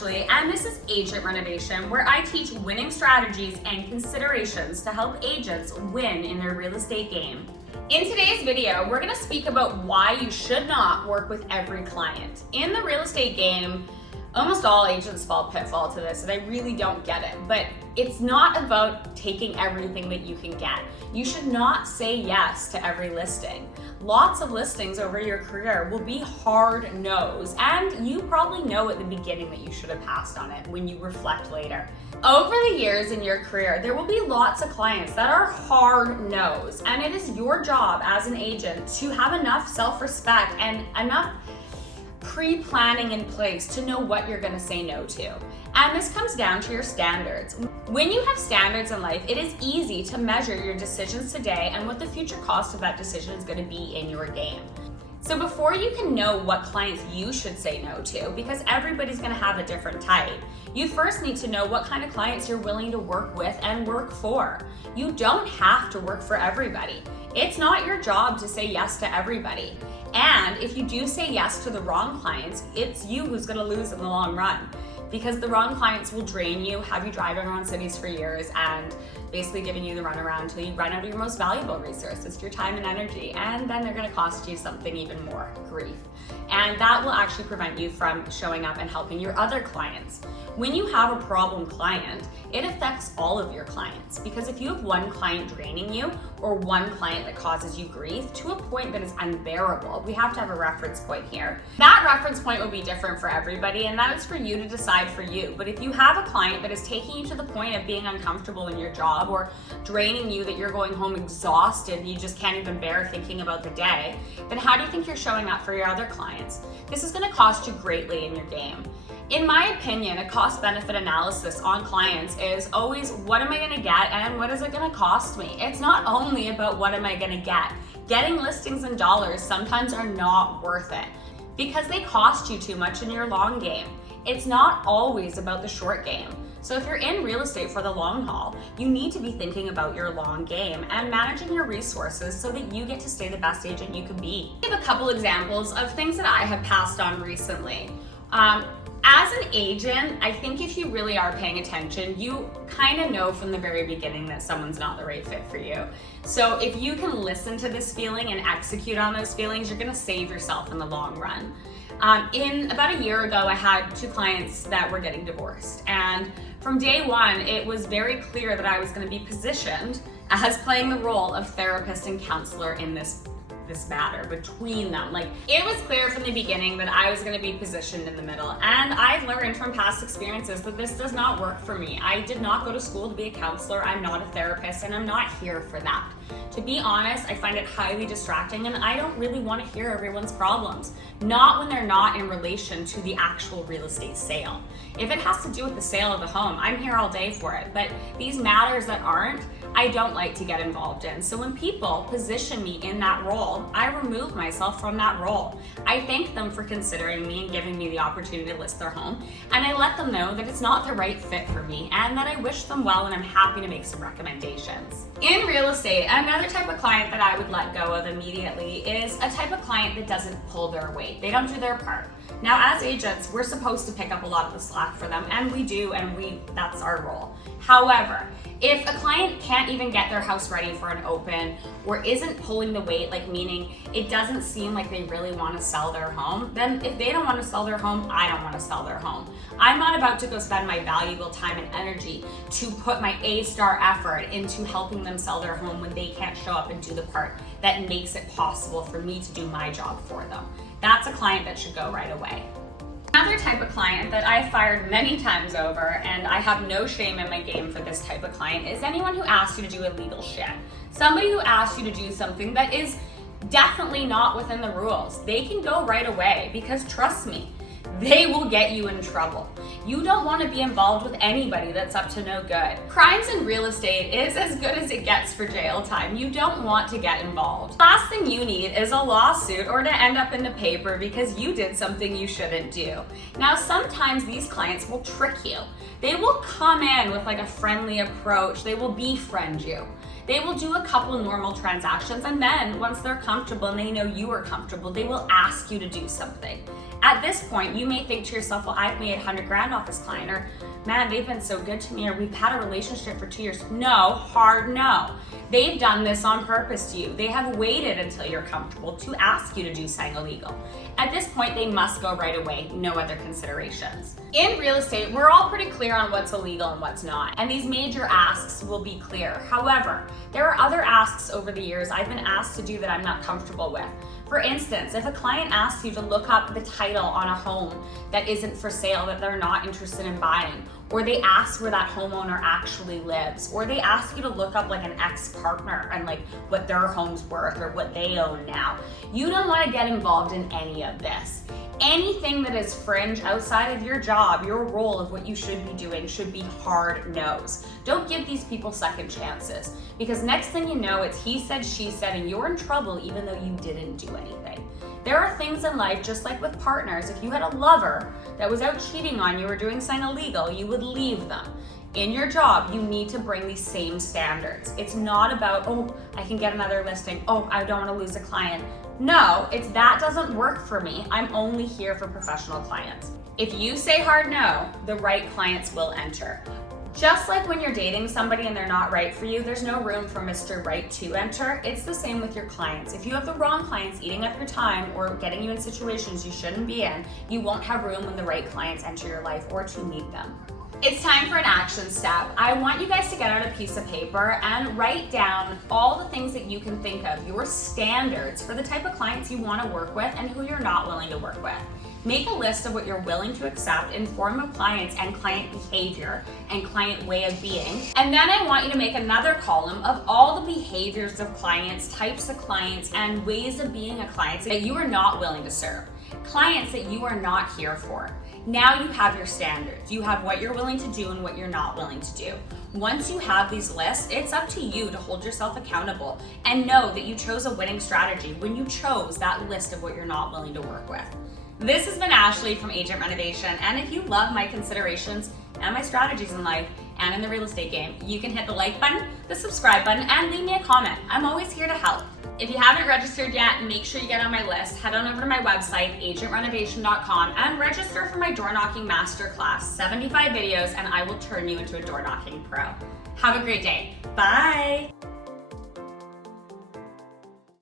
Ashley, and this is Agent Renovation, where I teach winning strategies and considerations to help agents win in their real estate game. In today's video, we're going to speak about why you should not work with every client. In the real estate game, almost all agents fall pitfall to this, and I really don't get it, but it's not about taking everything that you can get. You should not say yes to every listing. Lots of listings over your career will be hard no's, and you probably know at the beginning that you should have passed on it when you reflect later. Over the years in your career, there will be lots of clients that are hard no's, and it is your job as an agent to have enough self-respect and enough pre-planning in place to know what you're going to say no to. And this comes down to your standards. When you have standards in life, it is easy to measure your decisions today and what the future cost of that decision is going to be in your game. So before you can know what clients you should say no to, because everybody's going to have a different type, you first need to know what kind of clients you're willing to work with and work for. You don't have to work for everybody. It's not your job to say yes to everybody. And if you do say yes to the wrong clients, it's you who's going to lose in the long run, because the wrong clients will drain you, have you driving around cities for years, and basically giving you the runaround until you run out of your most valuable resources, your time and energy, and then they're going to cost you something even more, grief. And that will actually prevent you from showing up and helping your other clients. When you have a problem client, it affects all of your clients, because if you have one client draining you or one client that causes you grief to a point that is unbearable, we have to have a reference point here. That reference point will be different for everybody, and that is for you to decide for you. But if you have a client that is taking you to the point of being uncomfortable in your job or draining you, that you're going home exhausted and you just can't even bear thinking about the day, then how do you think you're showing up for your other clients? This is going to cost you greatly in your game. In my opinion, a cost-benefit analysis on clients is always, what am I going to get and what is it going to cost me? It's not only about what am I going to get. Getting listings in dollars sometimes are not worth it because they cost you too much in your long game. It's not always about the short game. So if you're in real estate for the long haul, you need to be thinking about your long game and managing your resources so that you get to stay the best agent you can be. I have a couple examples of things that I have passed on recently. As an agent, I think if you really are paying attention, you kind of know from the very beginning that someone's not the right fit for you. So if you can listen to this feeling and execute on those feelings, you're going to save yourself in the long run. In about a year ago, I had two clients that were getting divorced. And from day one, it was very clear that I was going to be positioned as playing the role of therapist and counselor in this matter between them. Like, it was clear from the beginning that I was going to be positioned in the middle, and I've learned from past experiences that this does not work for me. I did not go to school to be a counselor. I'm not a therapist, and I'm not here for that. To be honest, I find it highly distracting, and I don't really want to hear everyone's problems, not when they're not in relation to the actual real estate sale. If it has to do with the sale of the home, I'm here all day for it, but these matters that aren't, I don't like to get involved in. So when people position me in that role, I remove myself from that role. I thank them for considering me and giving me the opportunity to list their home, and I let them know that it's not the right fit for me and that I wish them well and I'm happy to make some recommendations. In real estate, another type of client that I would let go of immediately is a type of client that doesn't pull their weight. They don't do their part. Now, as agents, we're supposed to pick up a lot of the slack for them, and we do, and that's our role. However, if a client can't even get their house ready for an open or isn't pulling the weight, like meaning it doesn't seem like they really want to sell their home, then if they don't want to sell their home, I don't want to sell their home. I'm not about to go spend my valuable time and energy to put my A-star effort into helping them sell their home when they can't show up and do the part that makes it possible for me to do my job for them. That's a client that should go right away. Another type of client that I've fired many times over, and I have no shame in my game for this type of client, is anyone who asks you to do illegal shit. Somebody who asks you to do something that is definitely not within the rules. They can go right away, because trust me, they will get you in trouble. You don't want to be involved with anybody that's up to no good. Crimes in real estate is as good as it gets for jail time. You don't want to get involved. Last thing you need is a lawsuit or to end up in the paper because you did something you shouldn't do. Now, sometimes these clients will trick you. They will come in with like a friendly approach. They will befriend you. They will do a couple of normal transactions, and then once they're comfortable and they know you are comfortable, they will ask you to do something. At this point, you may think to yourself, well, I've made 100 grand off this client, or man, they've been so good to me, or we've had a relationship for 2 years. No, hard no. They've done this on purpose to you. They have waited until you're comfortable to ask you to do something illegal. At this point, they must go right away, no other considerations. In real estate, we're all pretty clear on what's illegal and what's not, and these major asks will be clear. However, there are other asks over the years I've been asked to do that I'm not comfortable with. For instance, if a client asks you to look up the title on a home that isn't for sale, that they're not interested in buying, or they ask where that homeowner actually lives, or they ask you to look up like an ex-partner and like what their home's worth or what they own now, you don't want to get involved in any of this. Anything that is fringe outside of your job, your role of what you should be doing should be hard no's. Don't give these people second chances, because next thing you know, it's he said, she said, and you're in trouble even though you didn't do anything. There are things in life, just like with partners, if you had a lover that was out cheating on you or doing something illegal, you would leave them. In your job, you need to bring these same standards. It's not about, oh, I can get another listing. Oh, I don't want to lose a client. No, it's that doesn't work for me. I'm only here for professional clients. If you say hard no, the right clients will enter. Just like when you're dating somebody and they're not right for you, there's no room for Mr. Right to enter. It's the same with your clients. If you have the wrong clients eating up your time or getting you in situations you shouldn't be in, you won't have room when the right clients enter your life or to meet them. It's time for an action step. I want you guys to get out a piece of paper and write down all the things that you can think of, your standards for the type of clients you want to work with and who you're not willing to work with. Make a list of what you're willing to accept in form of clients and client behavior and client way of being. And then I want you to make another column of all the behaviors of clients, types of clients, and ways of being a client that you are not willing to serve. Clients that you are not here for. Now you have your standards. You have what you're willing to do and what you're not willing to do. Once you have these lists, it's up to you to hold yourself accountable and know that you chose a winning strategy when you chose that list of what you're not willing to work with. This has been Ashley from Agent Renovation, and if you love my considerations and my strategies in life and in the real estate game, you can hit the like button, the subscribe button, and leave me a comment. I'm always here to help. If you haven't registered yet, make sure you get on my list. Head on over to my website, agentrenovation.com, and register for my door knocking masterclass, 75 videos, and I will turn you into a door knocking pro. Have a great day. Bye.